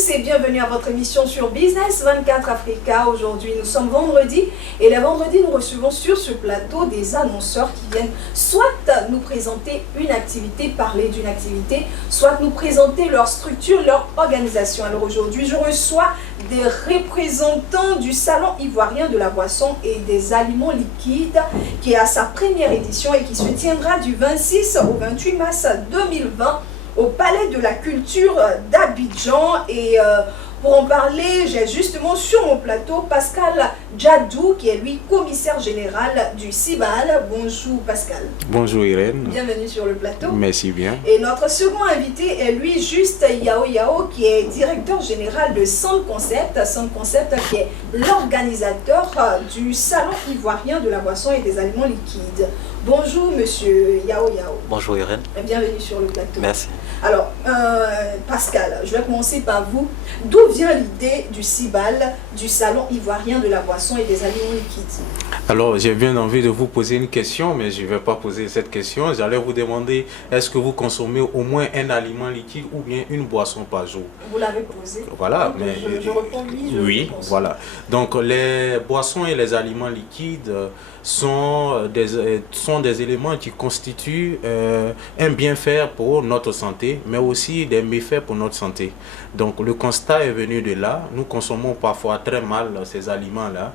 tous et bienvenue à votre émission sur Business 24 Africa. Aujourd'hui, nous sommes vendredi et les vendredis, nous recevons sur ce plateau des annonceurs qui viennent soit nous présenter une activité, parler d'une activité, soit nous présenter leur structure, leur organisation. Alors aujourd'hui, je reçois des représentants du Salon ivoirien de la boisson et des aliments liquides qui est à sa première édition et qui se tiendra du 26 au 28 mars 2020 au Palais de la Culture d'Abidjan. Et pour en parler, j'ai justement sur mon plateau Pascal Djadou, qui est lui commissaire général du CIBAL. Bonjour Pascal. Bonjour Irène. Bienvenue sur le plateau. Merci bien. Et notre second invité est lui Juste Yao Yao, qui est directeur général de Sound Concept. Sound Concept qui est l'organisateur du Salon ivoirien de la boisson et des aliments liquides. Bonjour Monsieur Yao Yao. Bonjour Irène. Et bienvenue sur le plateau. Merci. Alors, Pascal, je vais commencer par vous. D'où vient l'idée du CIBAL, du Salon ivoirien de la boisson et des aliments liquides? Alors, j'ai bien envie de vous poser une question, mais je ne vais pas poser cette question. J'allais vous demander, est-ce que vous consommez au moins un aliment liquide ou bien une boisson par jour? Vous l'avez posé. Voilà. Donc, mais je réponds oui. Oui, voilà. Donc, les boissons et les aliments liquides sont des éléments qui constituent un bienfait pour notre santé, mais aussi des méfaits pour notre santé. Donc le constat est venu de là. Nous consommons parfois très mal ces aliments-là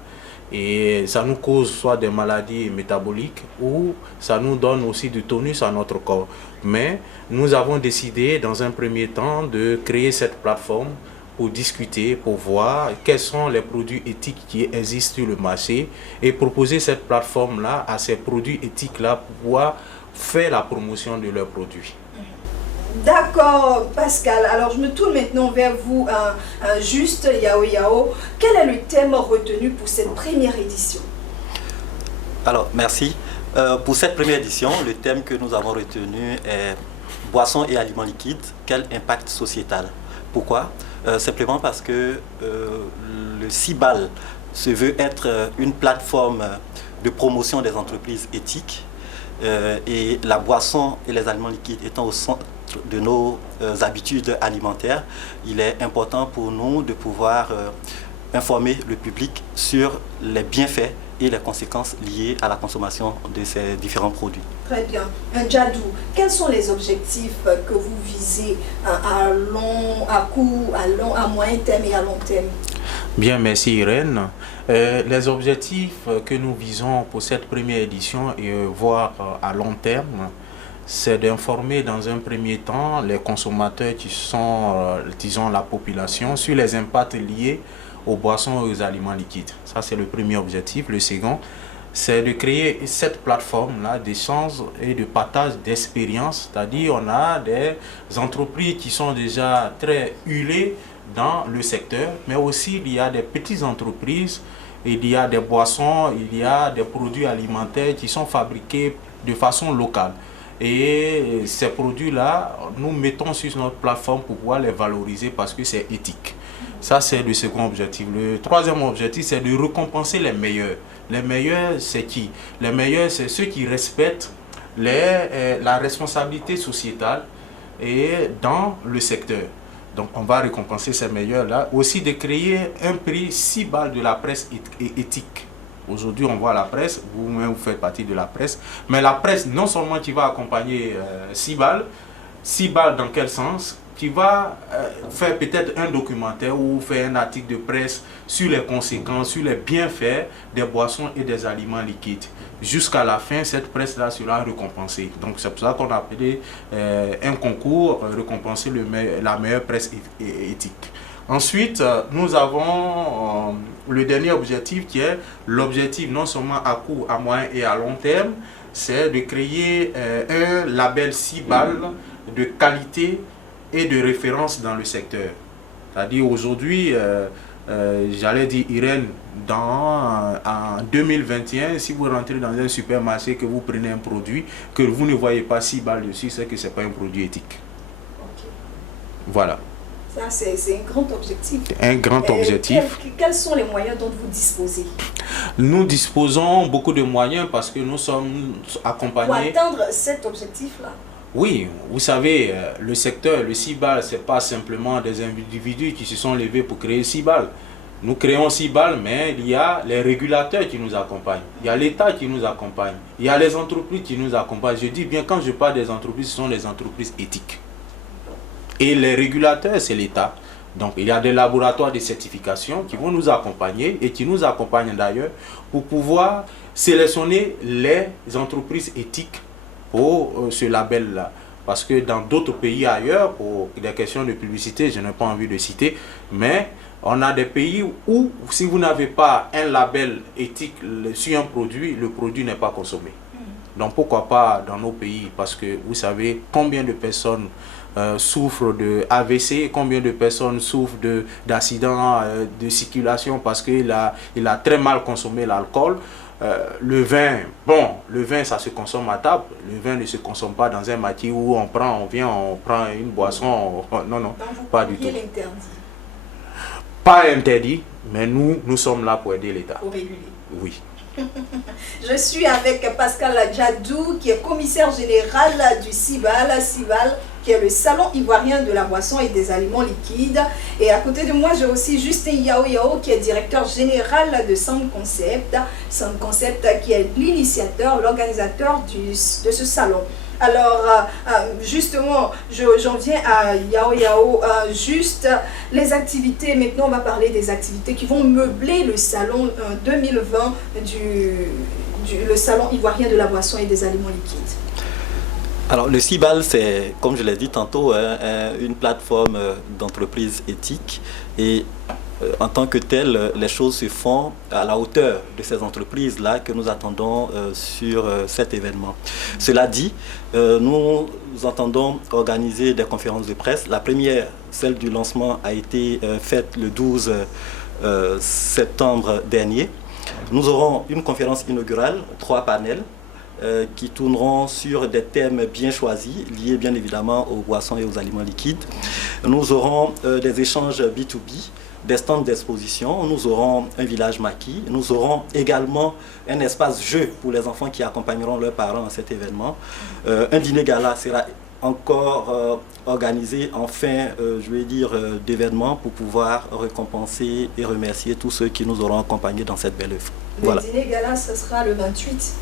et ça nous cause soit des maladies métaboliques ou ça nous donne aussi du tonus à notre corps. Mais nous avons décidé dans un premier temps de créer cette plateforme pour discuter, pour voir quels sont les produits éthiques qui existent sur le marché et proposer cette plateforme-là à ces produits éthiques-là pour pouvoir faire la promotion de leurs produits. D'accord, Pascal. Alors, je me tourne maintenant vers vous, Juste Yao Yao. Quel est le thème retenu pour cette première édition? Alors, merci. Pour cette première édition, le thème que nous avons retenu est boissons et aliments liquides, quel impact sociétal? Pourquoi? Simplement parce que le CIBAL se veut être une plateforme de promotion des entreprises éthiques et la boisson et les aliments liquides étant au centre de nos habitudes alimentaires, il est important pour nous de pouvoir informer le public sur les bienfaits et les conséquences liées à la consommation de ces différents produits. Très bien. Djadou, quels sont les objectifs que vous visez à court, à moyen terme et à long terme? Bien, merci Irène. Les objectifs que nous visons pour cette première édition et voire à long terme, c'est d'informer dans un premier temps les consommateurs qui sont, disons, la population sur les impacts liés aux boissons et aux aliments liquides. Ça, c'est le premier objectif. Le second, c'est de créer cette plateforme-là d'échange et de partage d'expériences. C'est-à-dire, on a des entreprises qui sont déjà très huilées dans le secteur, mais aussi il y a des petites entreprises, il y a des boissons, il y a des produits alimentaires qui sont fabriqués de façon locale. Et ces produits-là, nous mettons sur notre plateforme pour pouvoir les valoriser parce que c'est éthique. Ça, c'est le second objectif. Le troisième objectif, c'est de récompenser les meilleurs. Les meilleurs, c'est qui? Les meilleurs, c'est ceux qui respectent la responsabilité sociétale et dans le secteur. Donc, on va récompenser ces meilleurs-là. Aussi, de créer un prix CIBAL de la presse éthique. Aujourd'hui, on voit la presse, vous-même vous faites partie de la presse, mais la presse, non seulement qui va accompagner CIBAL dans quel sens? Qui va faire peut-être un documentaire ou faire un article de presse sur les conséquences, sur les bienfaits des boissons et des aliments liquides. Jusqu'à la fin, cette presse-là sera récompensée. Donc c'est pour ça qu'on a appelé un concours récompenser la meilleure presse éthique. Ensuite, nous avons le dernier objectif qui est l'objectif non seulement à court, à moyen et à long terme, c'est de créer un label CIBAL de qualité et de référence dans le secteur. C'est-à-dire aujourd'hui, j'allais dire Irène, en 2021, si vous rentrez dans un supermarché, que vous prenez un produit, que vous ne voyez pas CIBAL dessus, c'est que ce n'est pas un produit éthique. Okay. Voilà. Ça, c'est un grand objectif. Un grand objectif. Quels sont les moyens dont vous disposez? Nous disposons beaucoup de moyens parce que nous sommes accompagnés. Pour atteindre cet objectif-là? Oui, vous savez, le secteur, le CIBAL, ce n'est pas simplement des individus qui se sont levés pour créer le CIBAL. Nous créons CIBAL, mais il y a les régulateurs qui nous accompagnent, il y a l'État qui nous accompagne, il y a les entreprises qui nous accompagnent. Je dis bien, quand je parle des entreprises, ce sont des entreprises éthiques. Et les régulateurs, c'est l'État. Donc, il y a des laboratoires de certification qui vont nous accompagner et qui nous accompagnent d'ailleurs pour pouvoir sélectionner les entreprises éthiques pour ce label-là. Parce que dans d'autres pays ailleurs, pour des questions de publicité, je n'ai pas envie de citer, mais on a des pays où, si vous n'avez pas un label éthique sur un produit, le produit n'est pas consommé. Donc pourquoi pas dans nos pays? Parce que vous savez combien de personnes souffrent de AVC, combien de personnes souffrent d'accidents de circulation parce qu'il a très mal consommé l'alcool. Le vin, bon, le vin ça se consomme à table, le vin ne se consomme pas dans un maquis où on prend une boisson, non, pas du tout. Pas interdit, mais nous sommes là pour aider l'État. Pour réguler. Oui. Je suis avec Pascal Djadou, qui est commissaire général du CIBAL, qui est le Salon ivoirien de la boisson et des aliments liquides. Et à côté de moi, j'ai aussi Justin Yao, qui est directeur général de Sound Concept. Sound Concept qui est l'initiateur, l'organisateur de ce salon. Alors, justement, j'en viens à Yao, juste les activités. Maintenant, on va parler des activités qui vont meubler le salon 2020 le salon ivoirien de la boisson et des aliments liquides. Alors, le CIBAL, c'est, comme je l'ai dit tantôt, une plateforme d'entreprise éthique et en tant que telle, les choses se font à la hauteur de ces entreprises-là que nous attendons sur cet événement. Cela dit, nous entendons organiser des conférences de presse. La première, celle du lancement, a été faite le 12 septembre dernier. Nous aurons une conférence inaugurale, 3 panels, qui tourneront sur des thèmes bien choisis, liés bien évidemment aux boissons et aux aliments liquides. Nous aurons des échanges B2B, des stands d'exposition, nous aurons un village maquis, nous aurons également un espace jeu pour les enfants qui accompagneront leurs parents à cet événement. Un dîner gala sera encore organisé en fin, d'événement pour pouvoir récompenser et remercier tous ceux qui nous auront accompagnés dans cette belle œuvre. Le dîner gala, ce sera le 28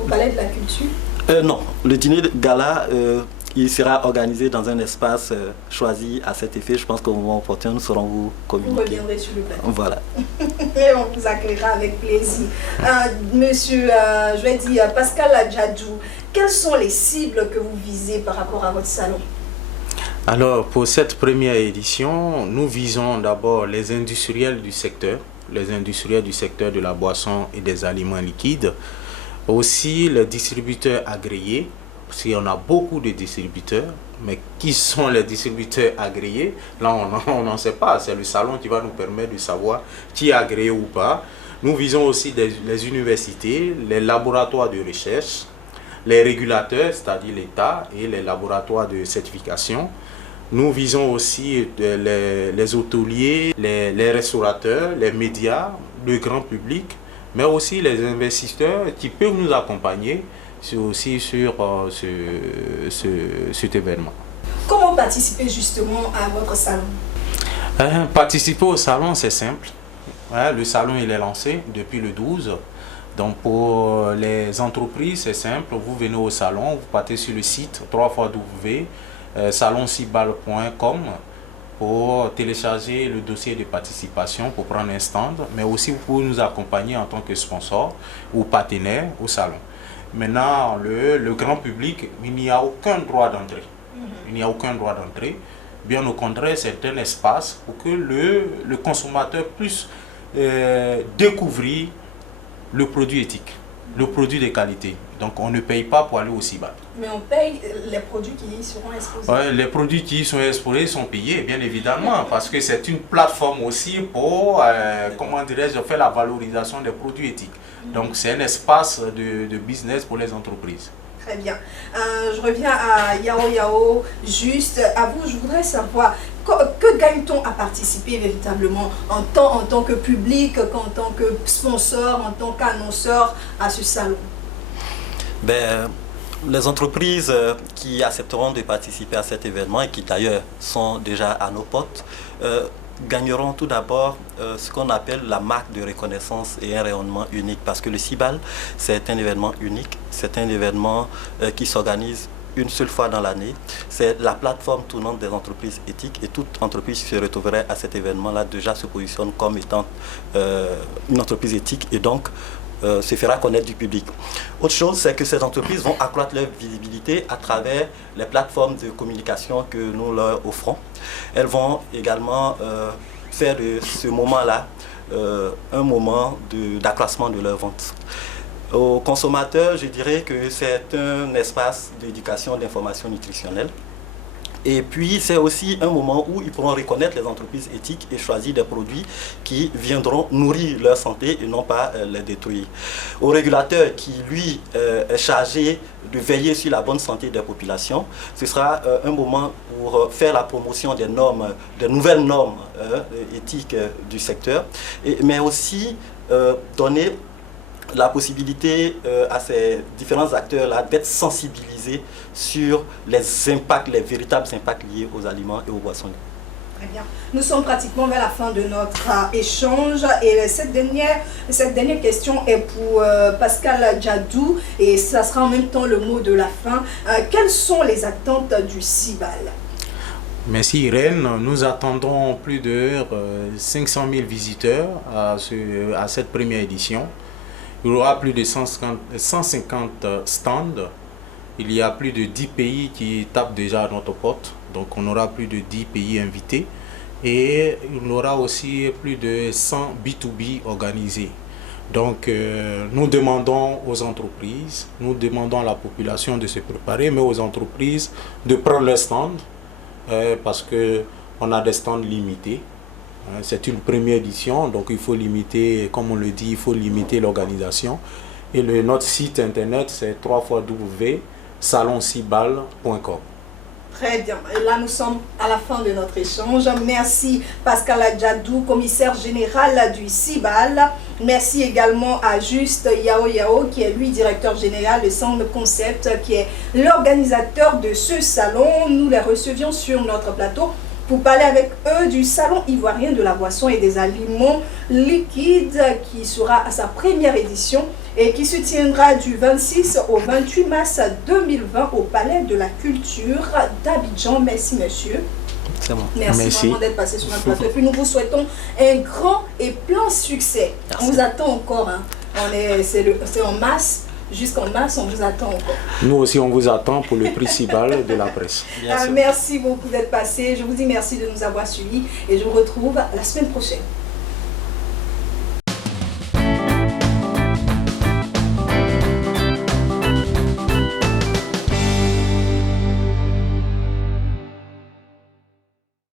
au Palais de la Culture? Non, le dîner gala, il sera organisé dans un espace choisi à cet effet. Je pense qu'au moment opportun, nous saurons vous communiquer. Vous reviendrez sur le plateau. Voilà. Et on vous accueillera avec plaisir. Monsieur, Pascal Djadou, quelles sont les cibles que vous visez par rapport à votre salon? Alors, pour cette première édition, nous visons d'abord les industriels du secteur de la boisson et des aliments liquides, aussi les distributeurs agréés, parce qu'il y en a beaucoup de distributeurs, mais qui sont les distributeurs agréés? Là, on n'en sait pas. C'est le salon qui va nous permettre de savoir qui est agréé ou pas. Nous visons aussi les universités, les laboratoires de recherche, les régulateurs, c'est-à-dire l'État, et les laboratoires de certification. Nous visons aussi les hôteliers, les restaurateurs, les médias, le grand public, mais aussi les investisseurs qui peuvent nous accompagner aussi sur cet événement. Comment participer justement à votre salon? Participer au salon, c'est simple. Le salon il est lancé depuis le 12. Donc pour les entreprises, c'est simple. Vous venez au salon, vous partez sur le site www.saloncibal.com pour télécharger le dossier de participation pour prendre un stand, mais aussi vous pouvez nous accompagner en tant que sponsor ou partenaire au salon. Maintenant, le grand public, il n'y a aucun droit d'entrée. Il n'y a aucun droit d'entrée. Bien au contraire, c'est un espace pour que le consommateur puisse découvrir le produit éthique, le produit de qualité. Donc on ne paye pas pour aller au CIBAL. Mais on paye les produits qui y seront exposés. Ouais, les produits qui y sont exposés sont payés, bien évidemment, parce que c'est une plateforme aussi pour, faire la valorisation des produits éthiques. Donc c'est un espace de business pour les entreprises. Très bien. Je reviens à Yao. Juste à vous, je voudrais savoir, que gagne-t-on à participer véritablement en tant que public, en tant que sponsor, en tant qu'annonceur à ce salon? Les entreprises qui accepteront de participer à cet événement et qui d'ailleurs sont déjà à nos portes gagneront tout d'abord ce qu'on appelle la marque de reconnaissance et un rayonnement unique, parce que le CIBAL, c'est un événement unique, c'est un événement qui s'organise une seule fois dans l'année. C'est la plateforme tournante des entreprises éthiques, et toute entreprise qui se retrouverait à cet événement-là déjà se positionne comme étant une entreprise éthique et donc se fera connaître du public. Autre chose, c'est que ces entreprises vont accroître leur visibilité à travers les plateformes de communication que nous leur offrons. Elles vont également faire de ce moment-là un moment d'accroissement de leurs ventes. Aux consommateurs, je dirais que c'est un espace d'éducation, d'information nutritionnelle. Et puis, c'est aussi un moment où ils pourront reconnaître les entreprises éthiques et choisir des produits qui viendront nourrir leur santé et non pas les détruire. Au régulateur qui, lui, est chargé de veiller sur la bonne santé des populations, ce sera un moment pour faire la promotion des normes, des nouvelles normes éthiques du secteur, mais aussi donner la possibilité à ces différents acteurs-là d'être sensibilisés sur les impacts, les véritables impacts liés aux aliments et aux boissons. Très bien. Nous sommes pratiquement vers la fin de notre échange et cette dernière question est pour Pascal Djadou et ça sera en même temps le mot de la fin. Quelles sont les attentes du CIBAL? Merci Irène. Nous attendons plus de 500 000 visiteurs à cette première édition. Il y aura plus de 150 stands. Il y a plus de 10 pays qui tapent déjà à notre porte. Donc on aura plus de 10 pays invités. Et il y aura aussi plus de 100 B2B organisés. Donc nous demandons aux entreprises, nous demandons à la population de se préparer, mais aux entreprises de prendre les stands parce qu'on a des stands limités. C'est une première édition, donc il faut limiter, comme on le dit, il faut limiter l'organisation. Et notre site internet, c'est www.saloncibal.com. Très bien. Et là, nous sommes à la fin de notre échange. Merci Pascal Djadou, commissaire général du CIBAL. Merci également à Juste Yao, qui est lui directeur général de Sound Concept, qui est l'organisateur de ce salon. Nous les recevions sur notre plateau pour parler avec eux du Salon ivoirien de la boisson et des aliments liquides qui sera à sa première édition et qui se tiendra du 26 au 28 mars 2020 au Palais de la Culture d'Abidjan. Merci monsieur. C'est bon. Merci vraiment d'être passé sur notre plateau. Et puis nous vous souhaitons un grand et plein succès. Merci. On vous attend encore. Hein. C'est en mars. Jusqu'en mars, on vous attend encore. Nous aussi, on vous attend pour le prix CIBAL de la presse. Merci beaucoup d'être passé. Je vous dis merci de nous avoir suivis et je vous retrouve la semaine prochaine.